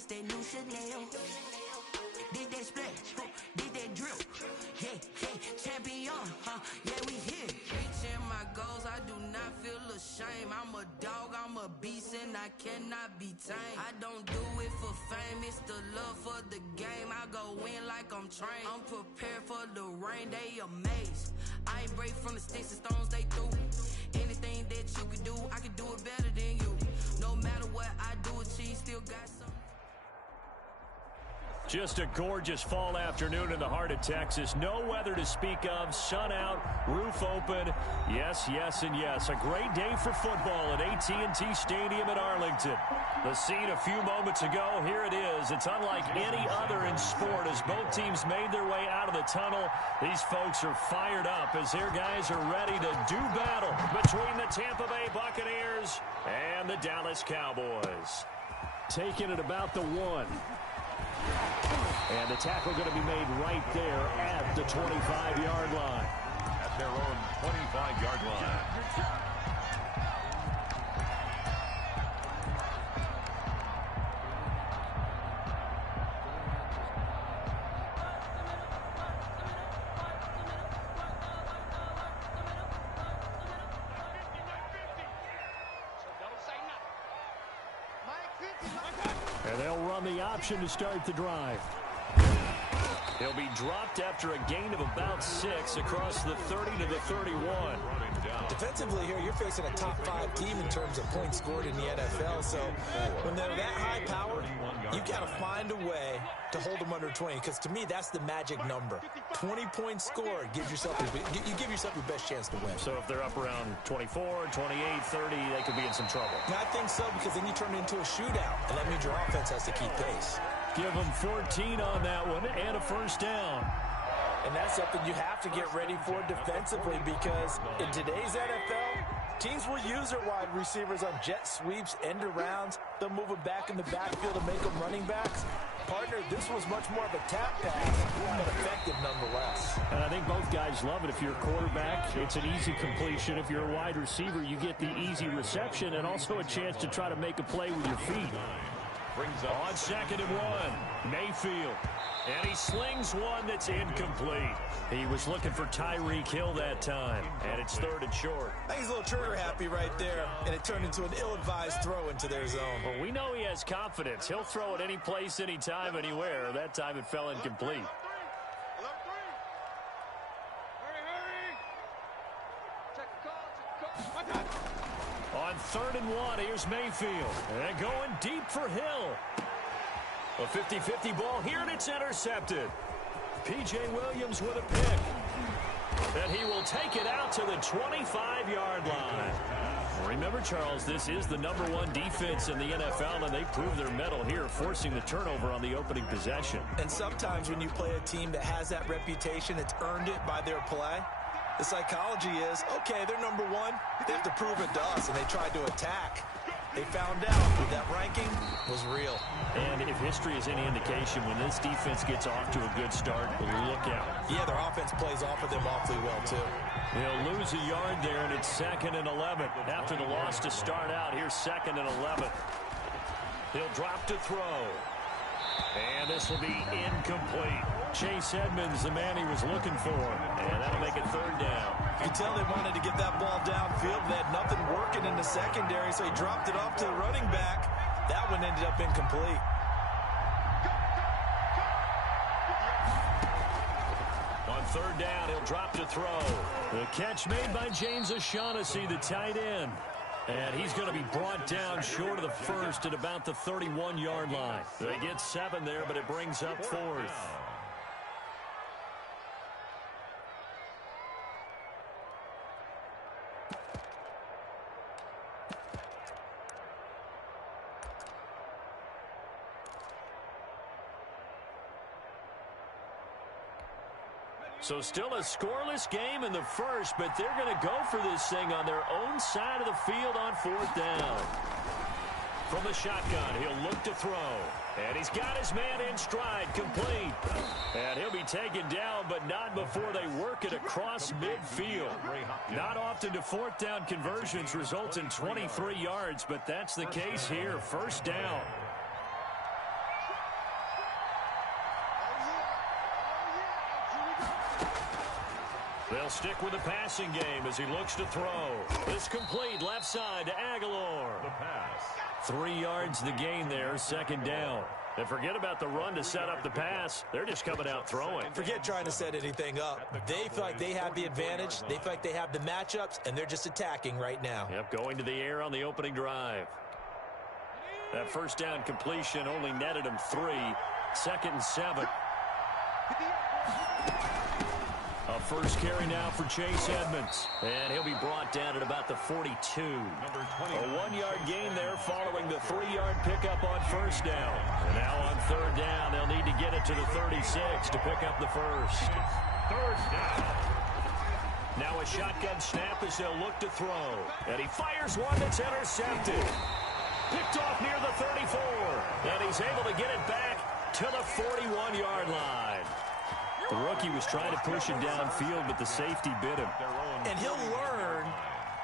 this that new Chanel. This that splash, this that drip. Yeah, champion, yeah, we here. Reaching my goals, I do not feel ashamed. I'm a dog, I'm a beast, and I cannot be tamed. I don't do it for fame, it's the love for the game. I go in like I'm trained. I'm prepared for the rain, they amazed. I ain't break from the sticks and stones they threw. Anything that you can do, I can do it better than you. No matter what I do, achieve, still got some. Just a gorgeous fall afternoon in the heart of Texas. No weather to speak of. Sun out, roof open. Yes, yes, and yes. A great day for football at AT&T Stadium in Arlington. The scene a few moments ago, here it is. It's unlike any other in sport as both teams made their way out of the tunnel. These folks are fired up as their guys are ready to do battle between the Tampa Bay Buccaneers and the Dallas Cowboys. Taking it about the 1. And the tackle going to be made right there at the 25-yard line. At their own 25-yard line. And they'll run the option to start the drive. He'll be dropped after a gain of about 6 across the 30 to the 31. Defensively here, you're facing a top 5 team in terms of points scored in the NFL. So when they're that high powered, you got to find a way to hold them under 20. Because to me, that's the magic number. 20 points scored, you give yourself your best chance to win. So if they're up around 24, 28, 30, they could be in some trouble. I think so, because then you turn it into a shootout. And that means your offense has to keep pace. Give them 14 on that one and a first down. And that's something you have to get ready for defensively, because in today's NFL, teams will use their wide receivers on jet sweeps, end arounds. They'll move them back in the backfield to make them running backs. Partner, this was much more of a tap pass, but effective nonetheless. And I think both guys love it. If you're a quarterback, it's an easy completion. If you're a wide receiver, you get the easy reception and also a chance to try to make a play with your feet. On 2nd and 1, Mayfield. And he slings one that's incomplete. He was looking for Tyreek Hill that time, and it's 3rd and short. I think he's a little trigger happy right there, and it turned into an ill-advised throw into their zone. Well, we know he has confidence. He'll throw it any place, anytime, anywhere. That time it fell incomplete. On 3rd and 1, here's Mayfield. And going deep for Hill. A 50-50 ball here, and it's intercepted. P.J. Williams with a pick. And he will take it out to the 25-yard line. Remember, Charles, this is the #1 defense in the NFL, and they prove their mettle here, forcing the turnover on the opening possession. And sometimes when you play a team that has that reputation, it's earned it by their play. The psychology is, okay, they're #1. They have to prove it to us, and they tried to attack. They found out that that ranking was real. And if history is any indication, when this defense gets off to a good start, look out. Yeah, their offense plays off of them awfully well, too. They'll lose a yard there, and it's 2nd and 11. After the loss to start out, here's 2nd and 11. He'll drop to throw. And this will be incomplete. Chase Edmonds, the man he was looking for. And that'll make it 3rd down. You can tell they wanted to get that ball downfield. They had nothing working in the secondary, so he dropped it off to the running back. That one ended up incomplete. On 3rd down, he'll drop to throw. The catch made by James O'Shaughnessy, the tight end. And he's going to be brought down short of the first at about the 31-yard line. They get 7 there, but it brings up 4th. So still a scoreless game in the first, but they're going to go for this thing on their own side of the field on 4th down. From the shotgun, he'll look to throw. And he's got his man in stride, complete. And he'll be taken down, but not before they work it across midfield. Not often do 4th down conversions result in 23 yards, but that's the case here. 1st down. They'll stick with the passing game as he looks to throw. It's complete left side to Aguilar. The pass. 3 yards the gain there, second down. And forget about the run to set up the pass. They're just coming out throwing. Forget trying to set anything up. They feel like they have the advantage. They feel like they have the matchups, and they're just attacking right now. Yep, going to the air on the opening drive. That first down completion only netted him 3. 2nd and 7. A first carry now for Chase Edmonds. And he'll be brought down at about the 42. Number 20. A 1-yard gain there following the 3-yard pickup on first down. And now on third down, they'll need to get it to the 36 to pick up the first. Third down. Now a shotgun snap as they'll look to throw. And he fires one that's intercepted. Picked off near the 34. And he's able to get it back to the 41-yard line. The rookie was trying to push him downfield, but the safety bit him. And he'll learn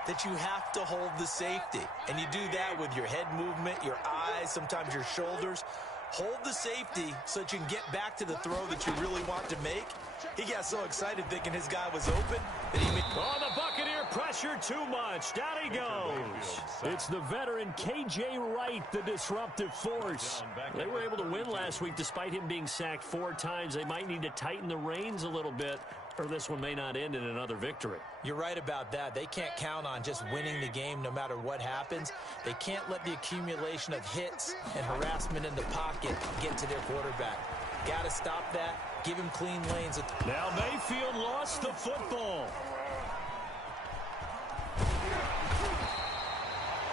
that you have to hold the safety. And you do that with your head movement, your eyes, sometimes your shoulders. Hold the safety so that you can get back to the throw that you really want to make. He got so excited thinking his guy was open that he made... Oh, the Buccaneer pressure too much. Down he goes. It's the veteran K.J. Wright, the disruptive force. They were able to win last week despite him being sacked 4 times. They might need to tighten the reins a little bit, or this one may not end in another victory. You're right about that. They can't count on just winning the game no matter what happens. They can't let the accumulation of hits and harassment in the pocket get to their quarterback. Got to stop that. Give him clean lanes. Now Mayfield lost the football.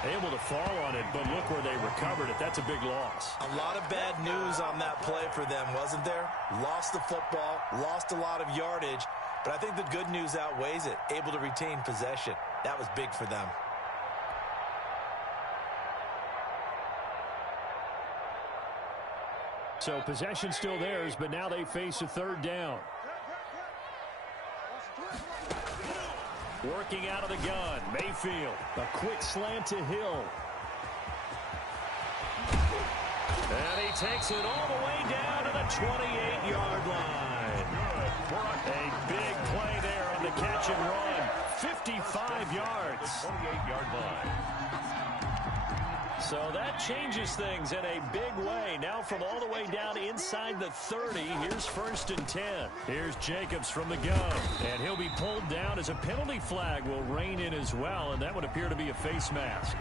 Able to fall on it, but look where they recovered it. That's a big loss. A lot of bad news on that play for them, wasn't there? Lost the football, lost a lot of yardage, but I think the good news outweighs it. Able to retain possession. That was big for them. So possession still theirs, but now they face a third down. Working out of the gun, Mayfield. A quick slant to Hill. And he takes it all the way down to the 28-yard line. A big play there on the catch and run. 55 yards. 28-yard line. So that changes things in a big way. Now from all the way down inside the 30, here's 1st and 10. Here's Jacobs from the gun. And he'll be pulled down as a penalty flag will rein in as well, and that would appear to be a face mask.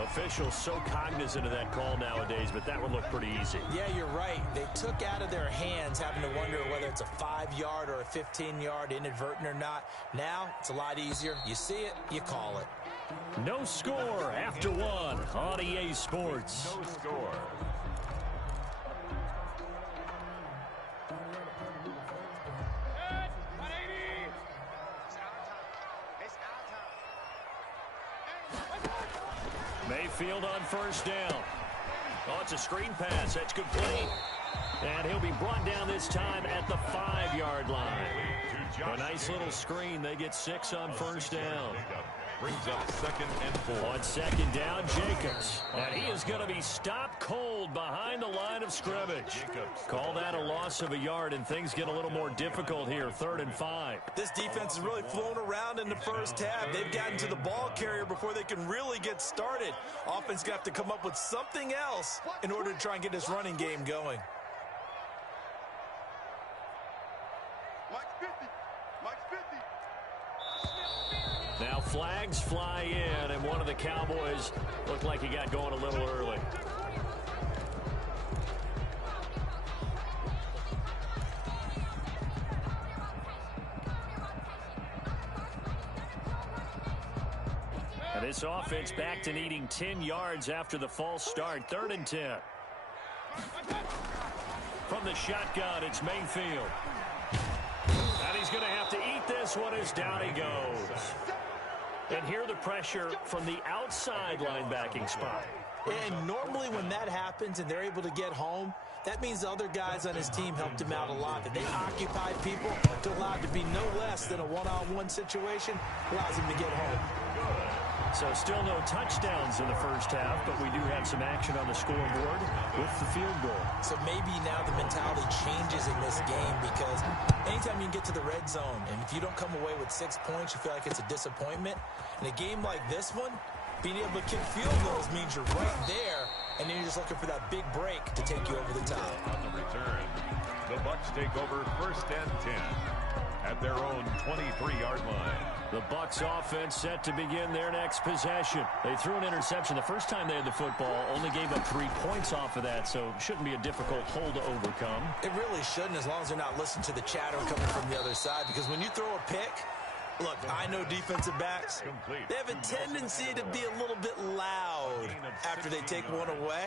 Officials so cognizant of that call nowadays, but that would look pretty easy. Yeah, you're right. They took out of their hands having to wonder whether it's a 5-yard or a 15-yard inadvertent or not. Now, it's a lot easier. You see it, you call it. No score after 1 on EA Sports. No score. Mayfield on first down. Oh, it's a screen pass. That's complete. And he'll be brought down this time at the 5-yard line. A nice little screen. They get 6 on first down. Brings up 2nd and 4. On 2nd down, Jacobs. And he is going to be stopped cold behind the line of scrimmage. Call that a loss of a yard, and things get a little more difficult here, 3rd and 5. This defense has really flown around in the first half. They've gotten to the ball carrier before they can really get started. Offense going to have to come up with something else in order to try and get this running game going. Now flags fly in, and one of the Cowboys looked like he got going a little early. And this offense back to needing 10 yards after the false start. 3rd and 10. From the shotgun, it's Mayfield. And he's going to have to eat this one as down he goes. And here the pressure from the outside linebacking spot. And normally when that happens and they're able to get home, that means the other guys on his team helped him out a lot. That they occupied people to allow it to be no less than a one-on-one situation, allows him to get home. So still no touchdowns in the first half, but we do have some action on the scoreboard with the field goal. So maybe now the mentality changes in this game because anytime you can get to the red zone, and if you don't come away with 6 points, you feel like it's a disappointment. In a game like this one, being able to kick field goals means you're right there, and then you're just looking for that big break to take you over the top. On the return, the Bucs take over 1st and 10 at their own 23-yard line. The Bucs offense set to begin their next possession. They threw an interception the first time they had the football, only gave up 3 points off of that, so it shouldn't be a difficult hole to overcome. It really shouldn't, as long as they're not listening to the chatter coming from the other side, because when you throw a pick, look, I know defensive backs, they have a tendency to be a little bit loud after they take one away,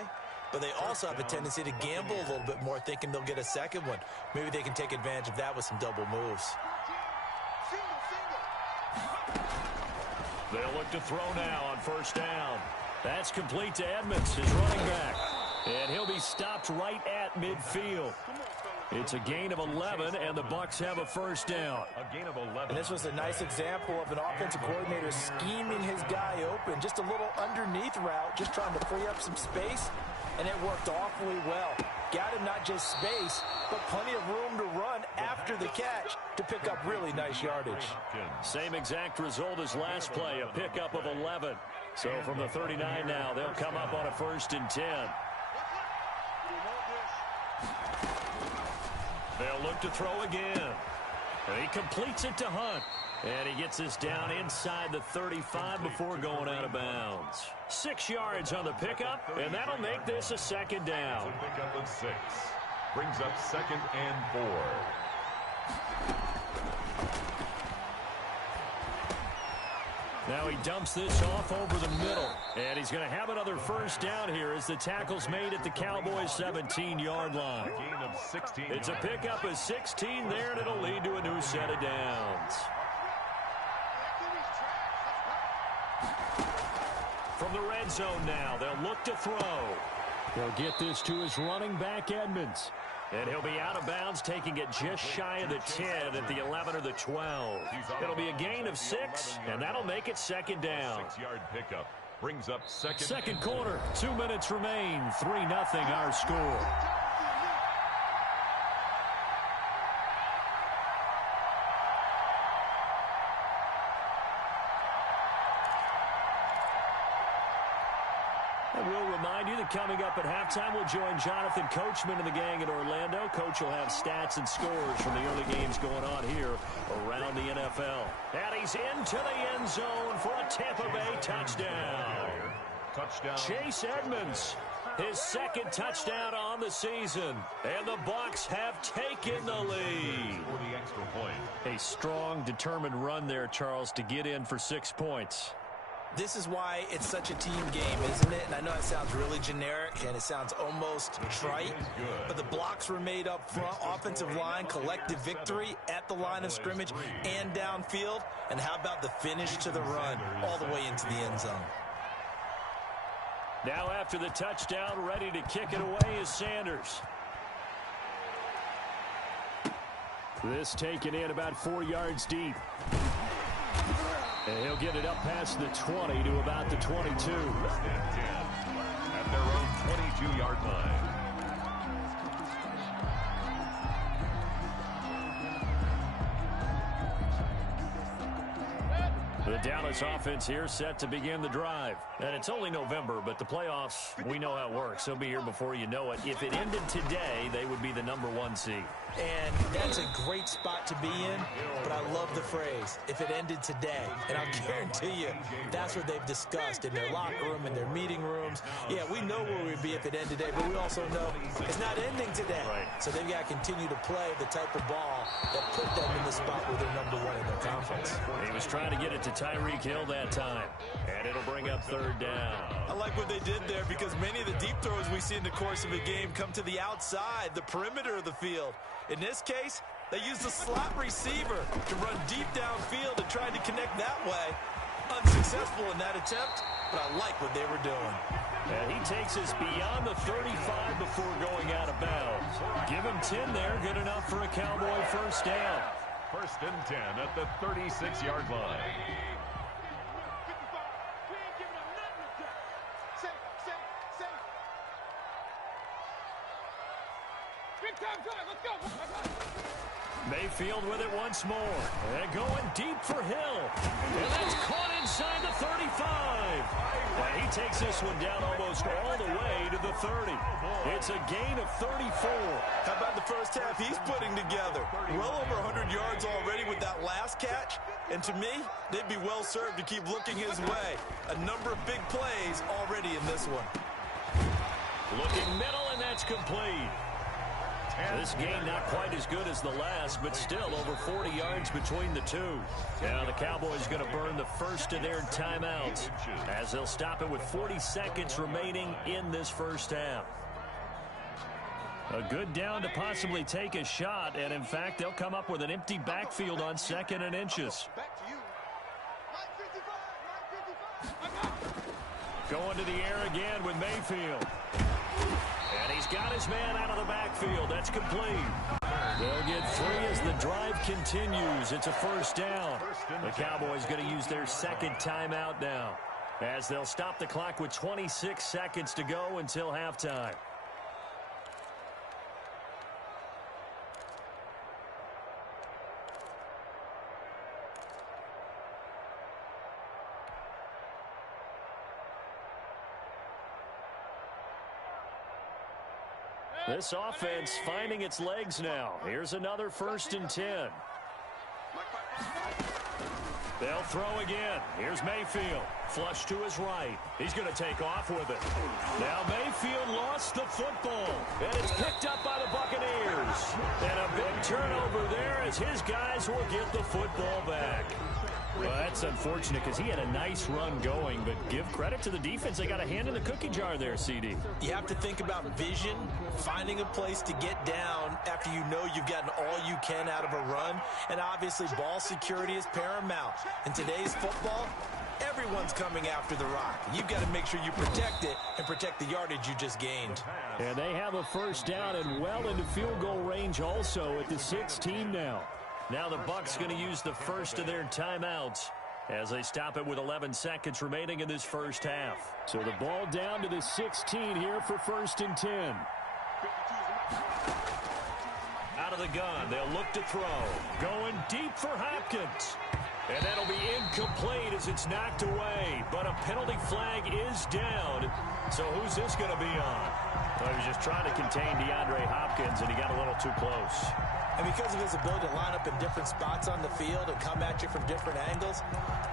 but they also have a tendency to gamble a little bit more, thinking they'll get a second one. Maybe they can take advantage of that with some double moves. They'll look to throw now on 1st down. That's complete to Edmonds, his running back. And he'll be stopped right at midfield. It's a gain of 11, and the Bucs have a 1st down. A gain of 11. And this was a nice example of an offensive coordinator scheming his guy open. Just a little underneath route, just trying to free up some space, and it worked awfully well. Got him not just space, but plenty of room to run after the catch to pick up really nice yardage. Same exact result as last play, a pickup of 11. So from the 39 now, they'll come up on a 1st and 10. They'll look to throw again. And he completes it to Hunt. And he gets this down inside the 35 before going out of bounds. 6 yards on the pickup, and that'll make this a 2nd down. So pickup of 6. Brings up 2nd and 4. Now he dumps this off over the middle. And he's going to have another 1st down here as the tackle's made at the Cowboys' 17-yard line. A gain of 16 It's a pickup of 16 there, and it'll lead to a new set of downs. From the red zone now, they'll look to throw. They'll get this to his running back, Edmonds. And he'll be out of bounds, taking it just shy of the 10 at the 11 or the 12. It'll be a gain of 6, and that'll make it 2nd down. 6-yard pickup. Brings up 2nd. Second quarter, 2 minutes remain. 3-0 our score. And we'll remind you that coming up at halftime, we'll join Jonathan Coachman and the gang in Orlando. Coach will have stats and scores from the early games going on here around the NFL. And he's into the end zone for a Tampa Bay touchdown. Chase Edmonds, his 2nd touchdown on the season. And the Bucs have taken the lead. For the extra point. A strong, determined run there, Charles, to get in for 6 points. This is why it's such a team game, isn't it? And I know it sounds really generic and it sounds almost trite, but the blocks were made up front, offensive line, collective victory at the line of scrimmage and downfield. And how about the finish to the run all the way into the end zone? Now after the touchdown, ready to kick it away is Sanders. This taken in about 4 yards deep. And he'll get it up past the 20 to about the 22. At their own 22-yard line. The Dallas offense here set to begin the drive. And it's only November, but the playoffs, we know how it works. They'll be here before you know it. If it ended today, they would be the #1 seed. And that's a great spot to be in, but I love the phrase, if it ended today. And I'll guarantee you, that's what they've discussed in their locker room, in their meeting rooms. Yeah, we know where we'd be if it ended today, but we also know it's not ending today. Right. So they've got to continue to play the type of ball that put them in the spot where they're #1 in their conference. He was trying to get it to Tyreek Hill that time. And it'll bring up 3rd down. I like what they did there because many of the deep throws we see in the course of a game come to the outside, the perimeter of the field. In this case, they used a slot receiver to run deep downfield and tried to connect that way. Unsuccessful in that attempt, but I like what they were doing. And he takes us beyond the 35 before going out of bounds. Give him 10 there, good enough for a Cowboy 1st down. 1st and 10 at the 36-yard line. Mayfield with it once more. And going deep for Hill. And that's caught inside the 35. And he takes this one down almost all the way to the 30. It's a gain of 34. How about the first half he's putting together? Well over 100 yards already with that last catch. And to me, they'd be well served to keep looking his way. A number of big plays already in this one. Looking middle, and that's complete. This game not quite as good as the last, but still over 40 yards between the two. Now the Cowboys going to burn the first of their timeouts as they'll stop it with 40 seconds remaining in this first half. A good down to possibly take a shot, and in fact, they'll come up with an empty backfield on 2nd and inches. Going to the air again with Mayfield. And he's got his man out of the backfield. That's complete. They'll get 3 as the drive continues. It's a first down. The Cowboys going to use their second timeout now as they'll stop the clock with 26 seconds to go until halftime. This offense finding its legs now. Here's another 1st and 10. They'll throw again. Here's Mayfield. Flush to his right. He's going to take off with it. Now Mayfield lost the football. And it's picked up by the Buccaneers. And a big turnover there as his guys will get the football back. Well, that's unfortunate because he had a nice run going, but give credit to the defense. They got a hand in the cookie jar there, CD. You have to think about vision, finding a place to get down after you know you've gotten all you can out of a run, and obviously ball security is paramount. In today's football, everyone's coming after the rock. You've got to make sure you protect it and protect the yardage you just gained. And they have a first down and well into field goal range also at the 16 now. Now the Bucs going to use the first of their timeouts as they stop it with 11 seconds remaining in this first half. So the ball down to the 16 here for 1st and 10. Out of the gun, they'll look to throw. Going deep for Hopkins. And that'll be incomplete as it's knocked away. But a penalty flag is down. So who's this going to be on? Well, he was just trying to contain DeAndre Hopkins, and he got a little too close. And because of his ability to line up in different spots on the field and come at you from different angles,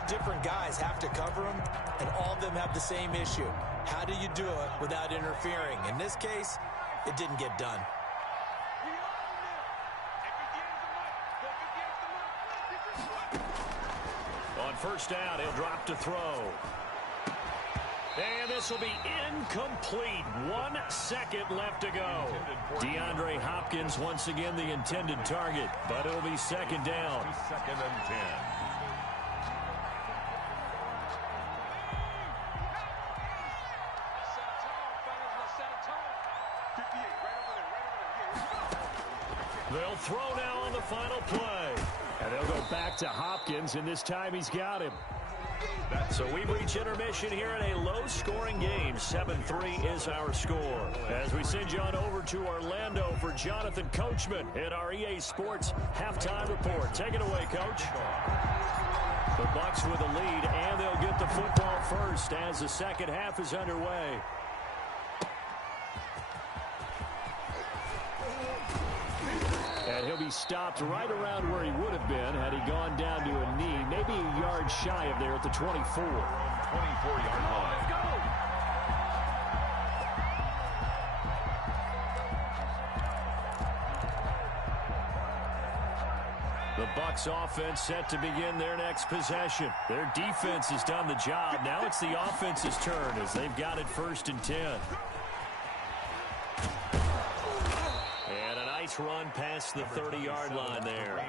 different guys have to cover him, and all of them have the same issue. How do you do it without interfering? In this case, it didn't get done. On first down, he'll drop to throw. And this will be incomplete. 1 second left to go. DeAndre Hopkins once again the intended target, but it'll be 2nd down. 2nd and 10. They'll throw now on the final play. And they'll go back to Hopkins, and this time he's got him. So we reach intermission here in a low-scoring game. 7-3 is our score. As we send you on over to Orlando for Jonathan Coachman in our EA Sports Halftime Report. Take it away, Coach. The Bucs with a lead, and they'll get the football first as the second half is underway. And he'll be stopped right around where he would have been had he gone down to a knee, maybe a yard shy of there at the 24. 24-yard line. The Bucs offense set to begin their next possession. Their defense has done the job. Now it's the offense's turn as they've got it 1st and 10. Run past the 30-yard line there.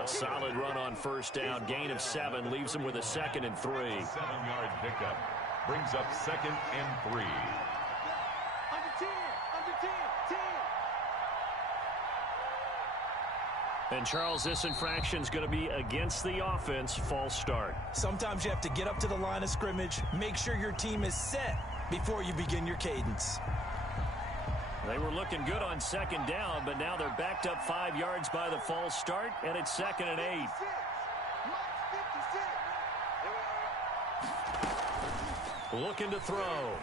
A solid run on first down. Gain of 7 leaves him with a 2nd and 3. 7-yard pickup brings up 2nd and 3. And Charles, this infraction is going to be against the offense. False start. Sometimes you have to get up to the line of scrimmage, make sure your team is set before you begin your cadence. They were looking good on second down, but now they're backed up 5 yards by the false start, and it's 2nd and 8. Looking to throw.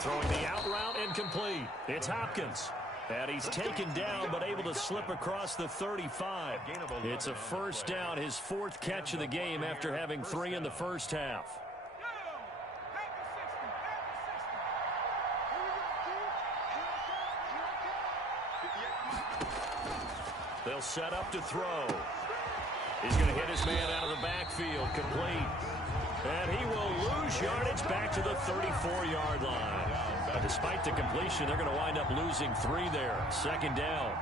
Throwing the out route, incomplete. It's Hopkins. And he's taken down, but able to slip across the 35. It's a first down, his 4th catch of the game after having 3 in the first half. They'll set up to throw. He's going to hit his man out of the backfield, complete. And he will lose yardage back to the 34-yard line. Despite the completion, they're going to wind up losing 3 there. 2nd down.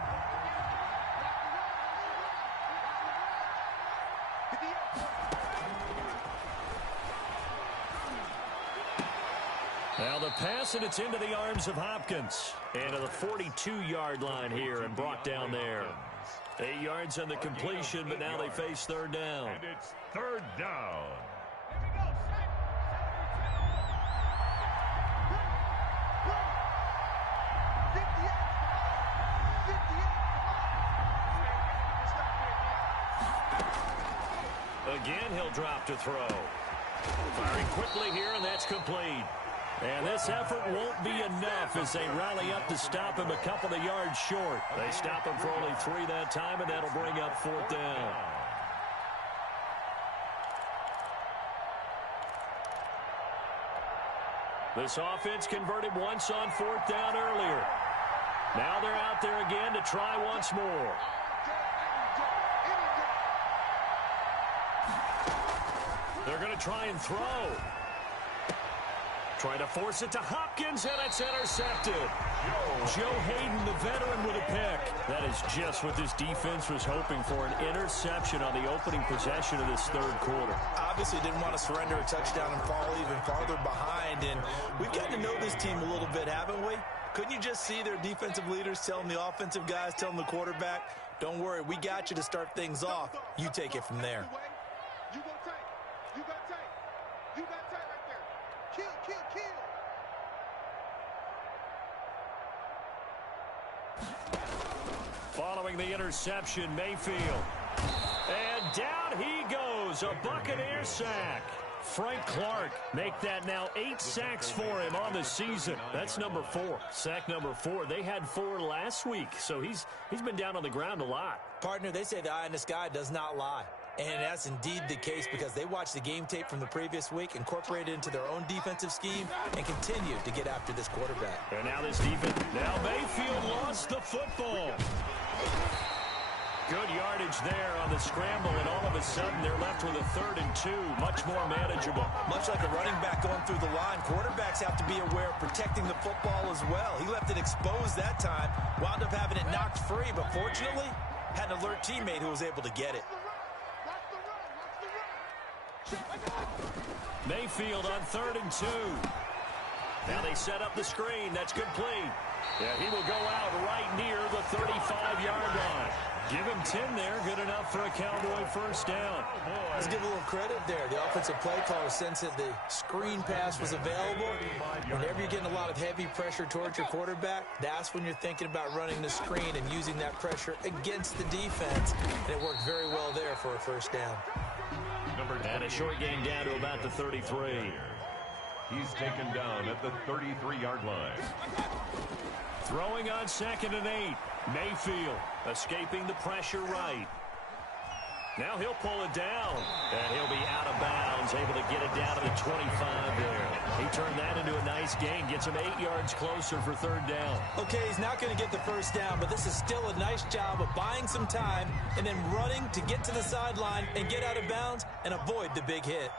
Now the pass, and it's into the arms of Hopkins. And to the 42-yard line here and brought down there. 8 yards on the completion, but now they face 3rd down. And it's 3rd down. Again, he'll drop to throw. Firing quickly here, and that's complete. And this effort won't be enough as they rally up to stop him a couple of yards short. They stop him for only 3 that time, and that'll bring up 4th down. This offense converted once on 4th down earlier. Now they're out there again to try once more. They're going to try and throw. Trying to force it to Hopkins, and it's intercepted. Joe Hayden, the veteran, with a pick. That is just what this defense was hoping for, an interception on the opening possession of this 3rd quarter. Obviously didn't want to surrender a touchdown and fall even farther behind, and we've gotten to know this team a little bit, haven't we? Couldn't you just see their defensive leaders telling the offensive guys, telling the quarterback, don't worry, we got you to start things off. You take it from there. You go tight. You got tight. You got tight right there. Kill, kill, kill. Following the interception, Mayfield. And down he goes, a Buccaneer sack. Frank Clark make that now 8 sacks for him on the season. That's number 4. Sack number 4. They had 4 last week, so he's been down on the ground a lot. Partner, they say the eye in the sky does not lie. And that's indeed the case because they watched the game tape from the previous week, incorporated it into their own defensive scheme, and continue to get after this quarterback. And now this defense. Now Mayfield lost the football. Good yardage there on the scramble, and all of a sudden they're left with a 3rd and 2, much more manageable. Much like a running back going through the line, quarterbacks have to be aware of protecting the football as well. He left it exposed that time, wound up having it knocked free, but fortunately had an alert teammate who was able to get it. Mayfield on 3rd and 2. Now they set up the screen. That's complete. Yeah, he will go out right near the 35-yard line. Give him 10 there. Good enough for a Cowboy first down. Let's give a little credit there. The offensive play caller sensed that the screen pass was available. Whenever you're getting a lot of heavy pressure towards your quarterback, that's when you're thinking about running the screen and using that pressure against the defense. And it worked very well there for a first down. And a short game down to about the 33. He's taken down at the 33-yard line. Throwing on 2nd and 8. Mayfield escaping the pressure right. Now he'll pull it down, and he'll be out of bounds, able to get it down to the 25 there. He turned that into a nice gain, gets him 8 yards closer for 3rd down. Okay, he's not going to get the first down, but this is still a nice job of buying some time and then running to get to the sideline and get out of bounds and avoid the big hit.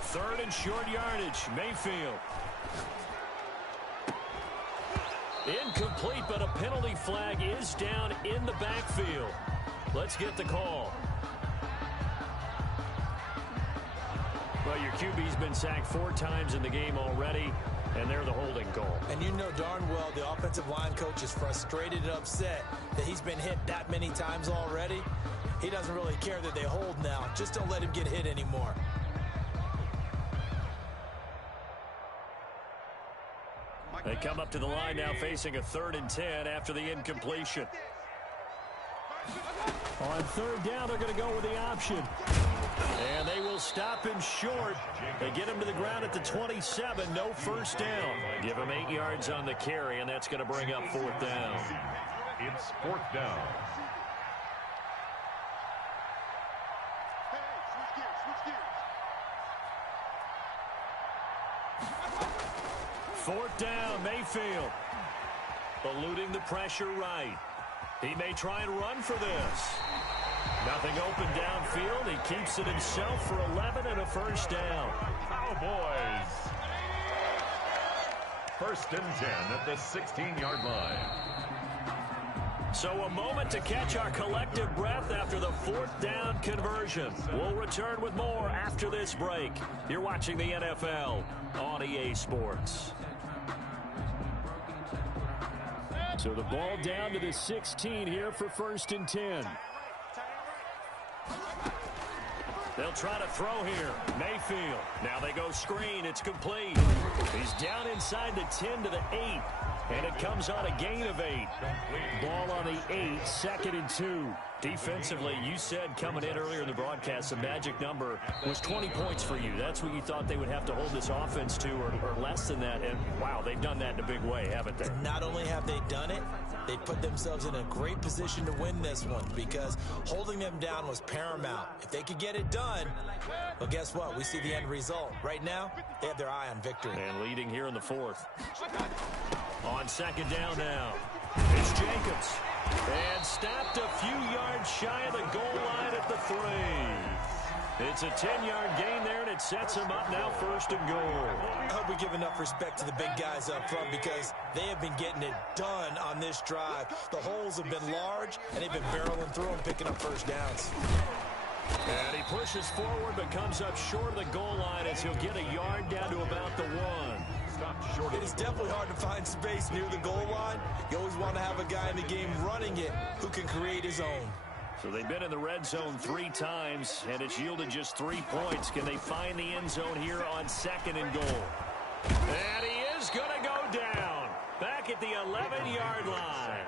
Third and short yardage, Mayfield. Incomplete, but a penalty flag is down in the backfield. Let's get the call. Well, your QB's been sacked 4 times in the game already, and they're the holding call. And you know darn well the offensive line coach is frustrated and upset that he's been hit that many times already. He doesn't really care that they hold now. Just don't let him get hit anymore. They come up to the line now facing a 3rd and 10 after the incompletion. On 3rd down, they're going to go with the option. And they will stop him short. They get him to the ground at the 27. No first down. Give him 8 yards on the carry, and that's going to bring up 4th down. It's 4th down. Fourth down, Mayfield. Eluding the pressure right. He may try and run for this. Nothing open downfield. He keeps it himself for 11 and a first down. Cowboys. 1st and 10 at the 16-yard line. So a moment to catch our collective breath after the 4th down conversion. We'll return with more after this break. You're watching the NFL on EA Sports. So the ball down to the 16 here for 1st and 10. They'll try to throw here. Mayfield. Now they go screen. It's complete. He's down inside the 10 to the 8. And it comes on a gain of 8. Ball on the 8, 2nd and 2. Defensively, you said coming in earlier in the broadcast, the magic number was 20 points for you. That's what you thought they would have to hold this offense to, or less than that. And, wow, they've done that in a big way, haven't they? Not only have they done it, they put themselves in a great position to win this one because holding them down was paramount. If they could get it done, well, guess what? We see the end result. Right now, they have their eye on victory. And leading here in the 4th. On 2nd down now, it's Jacobs. And stopped a few yards shy of the goal line at the 3. It's a 10-yard gain there, and it sets him up now 1st and goal. I hope we give enough respect to the big guys up front because they have been getting it done on this drive. The holes have been large, and they've been barreling through them, picking up first downs. And he pushes forward but comes up short of the goal line as he'll get a yard down to about the 1. It is definitely hard to find space near the goal line. You always want to have a guy in the game running it who can create his own. So they've been in the red zone 3 times, and it's yielded just 3 points. Can they find the end zone here on 2nd and goal? And he is going to go down back at the 11-yard line.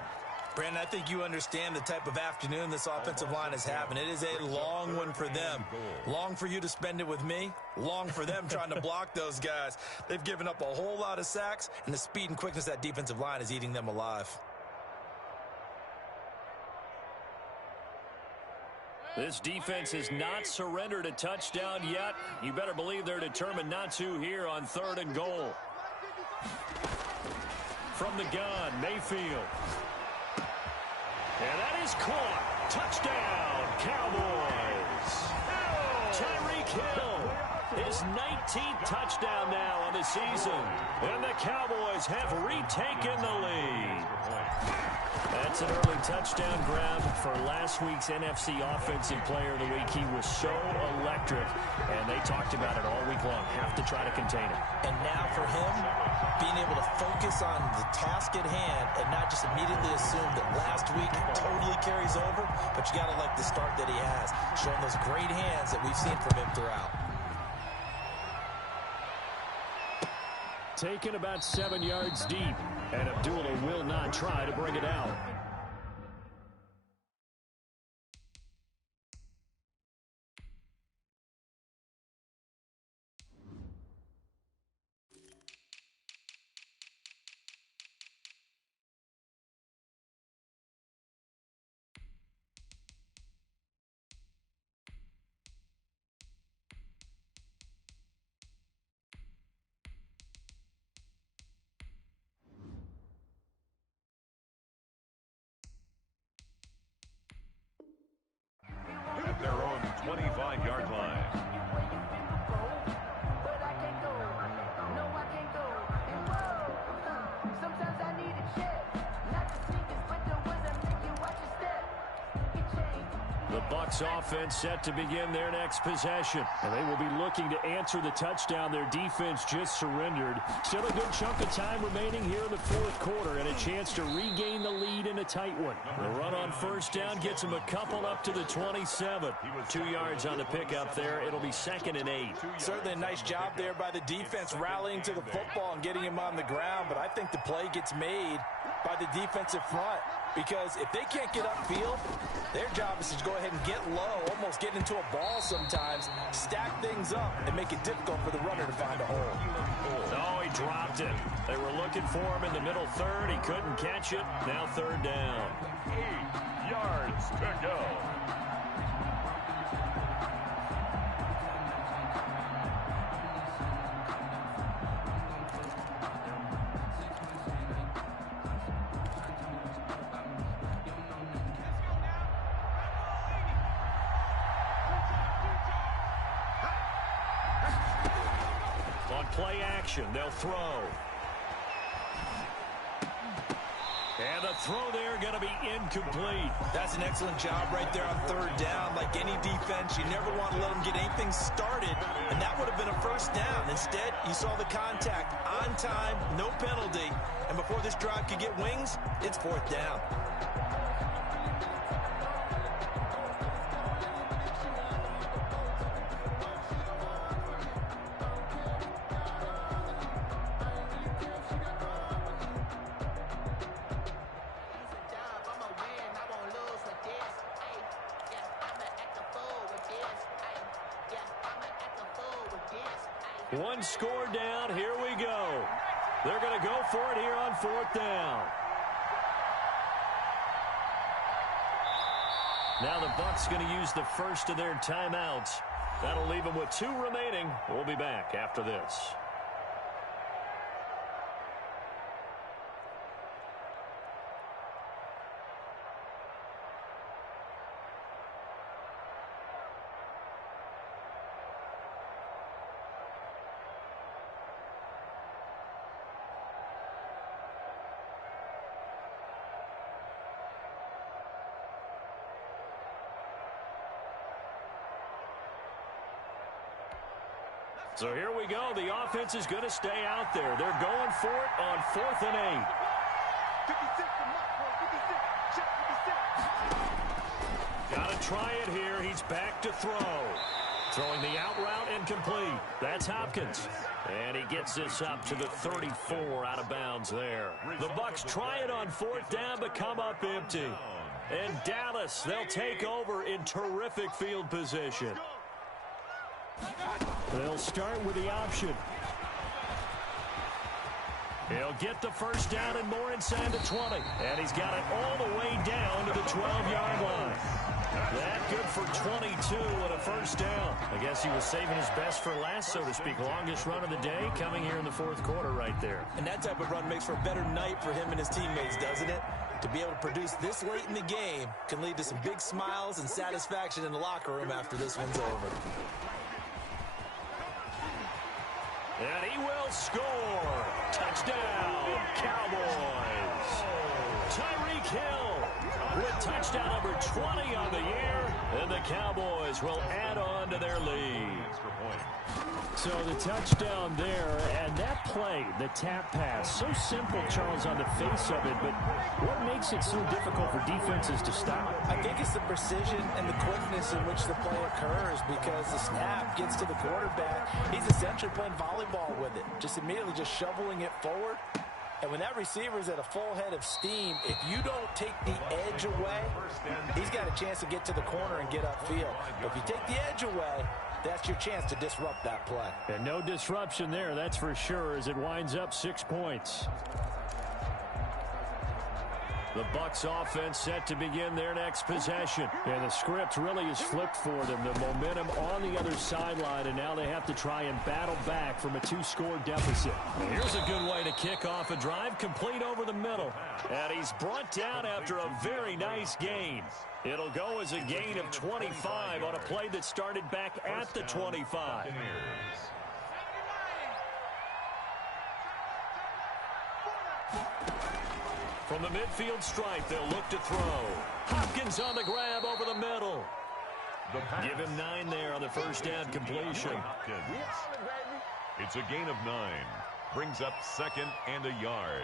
Brandon, I think you understand the type of afternoon this offensive line is having. It is a long one for them. Long for you to spend it with me. Long for them trying to block those guys. They've given up a whole lot of sacks, and the speed and quickness of that defensive line is eating them alive. This defense has not surrendered a touchdown yet. You better believe they're determined not to here on 3rd and goal. From the gun, Mayfield. And that is caught. Touchdown, Cowboys. Tyreek Hill, his 19th touchdown now on the season. And the Cowboys have retaken the lead. That's an early touchdown grab for last week's NFC Offensive Player of the Week. He was so electric, and they talked about it all week long. Have to try to contain him. And now for him, being able to focus on the task at hand and not just immediately assume that last week totally carries over, but you got to like the start that he has, showing those great hands that we've seen from him throughout. Taken about 7 yards deep, and Abdullah will not try to bring it out. Bucs offense set to begin their next possession. And they will be looking to answer the touchdown their defense just surrendered. Still a good chunk of time remaining here in the fourth quarter and a chance to regain the lead in a tight one. The run on first down gets them a couple up to the 27. 2 yards on the pickup there. It'll be 2nd and 8. Certainly a nice job there by the defense rallying to the football and getting him on the ground, but I think the play gets made by the defensive front. Because if they can't get upfield, their job is to go ahead and get low, almost get into a ball sometimes, stack things up, and make it difficult for the runner to find a hole. Oh, he dropped it. They were looking for him in the middle third. He couldn't catch it. Now 3rd down. 8 yards to go. Play action. They'll throw. And the throw there going to be incomplete. That's an excellent job right there on 3rd down. Like any defense, you never want to let them get anything started, and that would have been a 1st down. Instead, you saw the contact on time, no penalty, and before this drive could get wings, it's 4th down. One score down. Here we go. They're going to go for it here on 4th down. Now the Bucs going to use the first of their timeouts. That'll leave them with 2 remaining. We'll be back after this. So here we go. The offense is going to stay out there. They're going for it on 4th and 8. 56 to Mark, 56. Shot 56. Got to try it here. He's back to throw. Throwing the out route incomplete. That's Hopkins. And he gets this up to the 34 out of bounds there. The Bucs try it on 4th down but come up empty. And Dallas, they'll take over in terrific field position. They'll start with the option. He'll get the 1st down and more inside the 20. And he's got it all the way down to the 12-yard line. That good for 22 and a 1st down. I guess he was saving his best for last, so to speak. Longest run of the day coming here in the 4th quarter right there. And that type of run makes for a better night for him and his teammates, doesn't it? To be able to produce this late in the game can lead to some big smiles and satisfaction in the locker room after this one's over. And he will score. Touchdown, Cowboys. Tyreek Hill with touchdown number 20 on the year. And the Cowboys will add on to their lead. So the touchdown there, and that play, the tap pass, so simple, Charles, on the face of it, but what makes it so difficult for defenses to stop? I think it's the precision and the quickness in which the play occurs, because the snap gets to the quarterback. He's essentially playing volleyball with it, just immediately just shoveling it forward. And when that receiver's at a full head of steam, if you don't take the edge away, he's got a chance to get to the corner and get upfield. But if you take the edge away, that's your chance to disrupt that play. And no disruption there, that's for sure, as it winds up 6 points. The Bucs offense set to begin their next possession. And the script really is flipped for them. The momentum on the other sideline, and now they have to try and battle back from a 2-score deficit. And here's a good way to kick off a drive, complete over the middle. And he's brought down after a very nice gain. It'll go as a gain of 25 on a play that started back at the 25. From the midfield stripe, they'll look to throw. Hopkins on the grab over the middle. Give him 9 there on the first down completion. It's a gain of 9. Brings up 2nd and a yard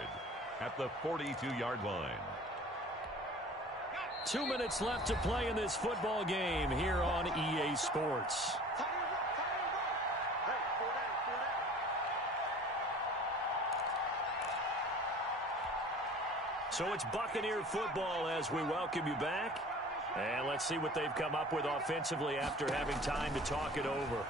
at the 42-yard line. 2 minutes left to play in this football game here on EA Sports. So it's Buccaneer football as we welcome you back. And let's see what they've come up with offensively after having time to talk it over.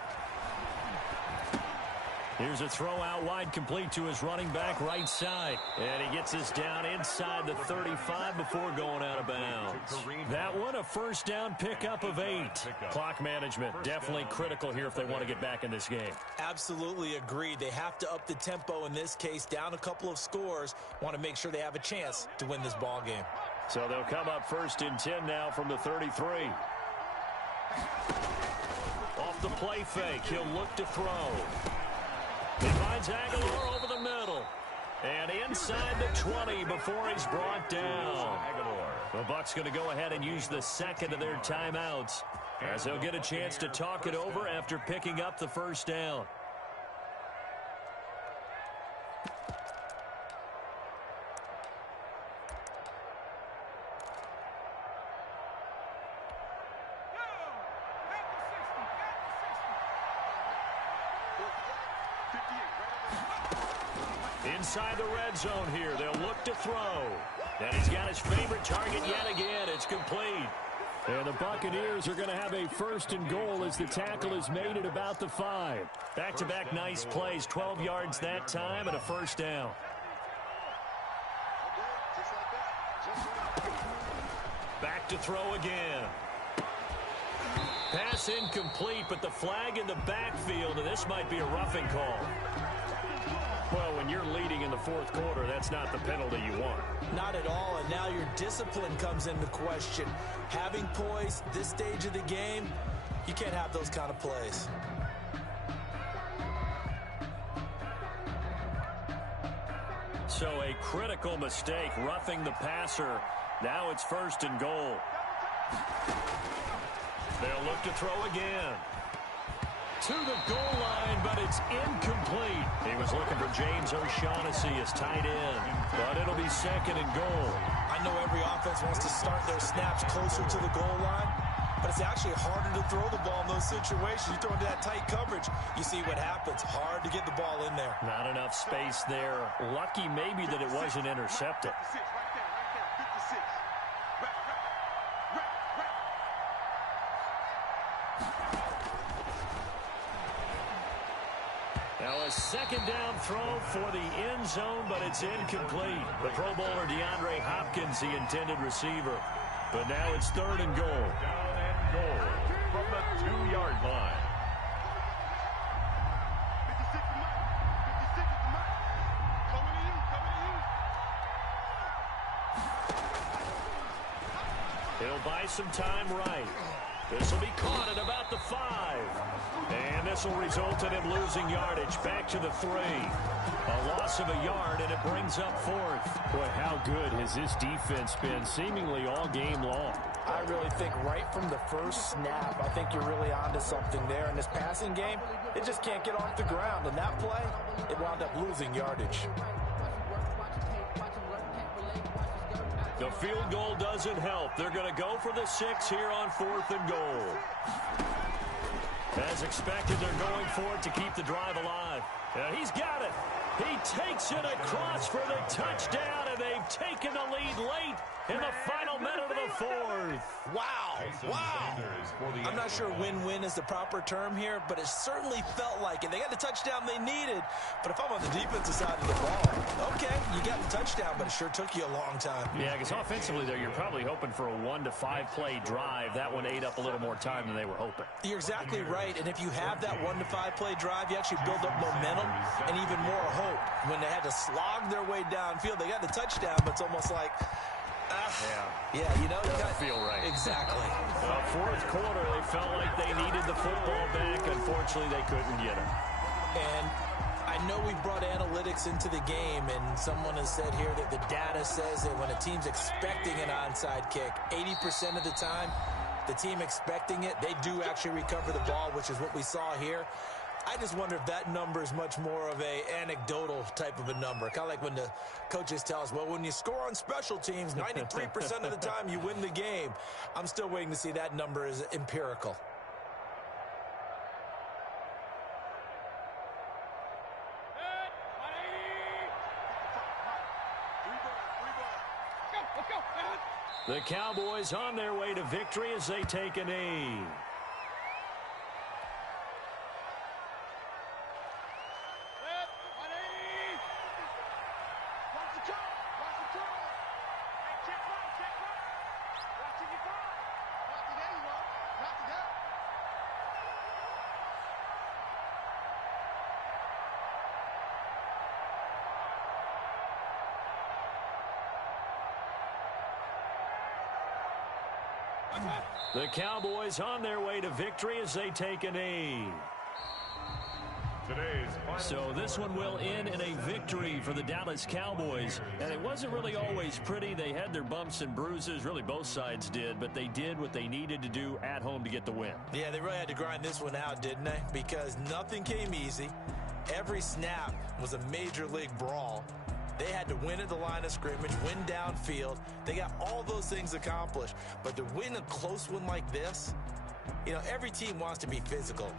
Here's a throw out wide, complete to his running back right side. And he gets this down inside the 35 before going out of bounds. That one, a first down pickup of 8. Clock management, definitely critical here if they want to get back in this game. Absolutely agreed. They have to up the tempo in this case, down a couple of scores. Want to make sure they have a chance to win this ball game. So they'll come up 1st and 10 now from the 33. Off the play fake, he'll look to throw. He finds Aguilar over the middle. And inside the 20 before he's brought down. The Bucs going to go ahead and use the second of their timeouts as they'll get a chance to talk it over after picking up the first down. Inside the red zone here, they'll look to throw. And he's got his favorite target yet again. It's complete. And the Buccaneers are going to have a 1st and goal as the tackle is made at about the 5. Back-to-back nice plays, 12 yards that time and a first down. Back to throw again. Pass incomplete, but the flag in the backfield, and this might be a roughing call. Well, when you're leading in the 4th quarter, that's not the penalty you want. Not at all, and now your discipline comes into question. Having poise this stage of the game, you can't have those kind of plays. So a critical mistake, roughing the passer. Now it's 1st and goal. They'll look to throw again. To the goal line, but it's incomplete. He was looking for James O'Shaughnessy as tight end, but it'll be 2nd and goal. I know every offense wants to start their snaps closer to the goal line, but it's actually harder to throw the ball in those situations. You throw into that tight coverage, you see what happens. Hard to get the ball in there. Not enough space there. Lucky maybe that it wasn't intercepted. Now a 2nd down throw for the end zone, but it's incomplete. The Pro Bowler DeAndre Hopkins, the intended receiver. But now it's 3rd and goal. Down and goal from the 2-yard line. He'll buy some time right. This will be caught at about the 5. And this will result in him losing yardage back to the 3. A loss of a yard, and it brings up 4th. Boy, how good has this defense been seemingly all game long? I really think right from the first snap, I think you're really onto something there. In this passing game, it just can't get off the ground. And that play, it wound up losing yardage. The field goal doesn't help. They're going to go for the 6 here on 4th and goal. As expected, they're going for it to keep the drive alive. And he's got it. He takes it across for the touchdown, and they've taken the lead late in the final minute of the 4th. Wow. Wow. I'm not sure win-win is the proper term here, but it certainly felt like it. They got the touchdown they needed, but if I'm on the defensive side of the ball, okay, you got the touchdown, but it sure took you a long time. Yeah, because offensively there, you're probably hoping for a 1 to 5 play drive. That one ate up a little more time than they were hoping. You're exactly right, and if you have that 1 to 5 play drive, you actually build up momentum and even more hope. When they had to slog their way downfield, they got the touchdown, but it's almost like, yeah, you know, doesn't feel right. Exactly. 4th quarter, they felt like they needed the football back. Unfortunately, they couldn't get it. And I know we brought analytics into the game, and someone has said here that the data says that when a team's expecting an onside kick, 80% of the time, the team expecting it, they do actually recover the ball, which is what we saw here. I just wonder if that number is much more of a anecdotal type of a number. Kind of like when the coaches tell us, well, when you score on special teams, 93% of the time you win the game. I'm still waiting to see that number is empirical. The Cowboys on their way to victory as they take a knee. The Cowboys on their way to victory as they take a knee. So this one will end in a victory for the Dallas Cowboys. And it wasn't really always pretty. They had their bumps and bruises. Really, both sides did. But they did what they needed to do at home to get the win. Yeah, they really had to grind this one out, didn't they? Because nothing came easy. Every snap was a major league brawl. They had to win at the line of scrimmage, win downfield. They got all those things accomplished. But to win a close one like this, you know, every team wants to be physical.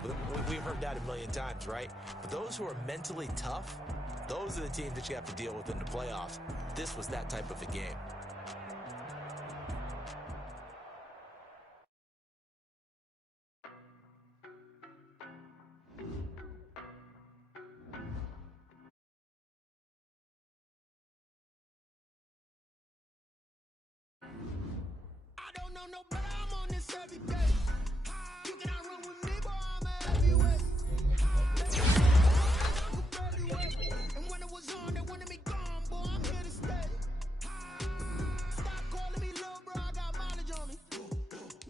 We've heard that a million times, right? But those who are mentally tough, those are the teams that you have to deal with in the playoffs. This was that type of a game. No better, I'm on this every day. You cannot run with me, boy, I'm a heavyweight. And when it was on, they wanted me gone, boy, I'm here to stay. Stop calling me little bro, I got mileage on me.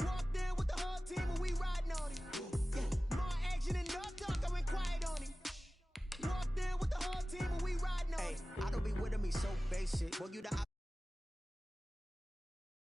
Walked in with the whole team and we riding on it. More action and no talk, I went quiet on it. Walked in with the whole team and we riding on it. I don't be with me so basic. Well, you the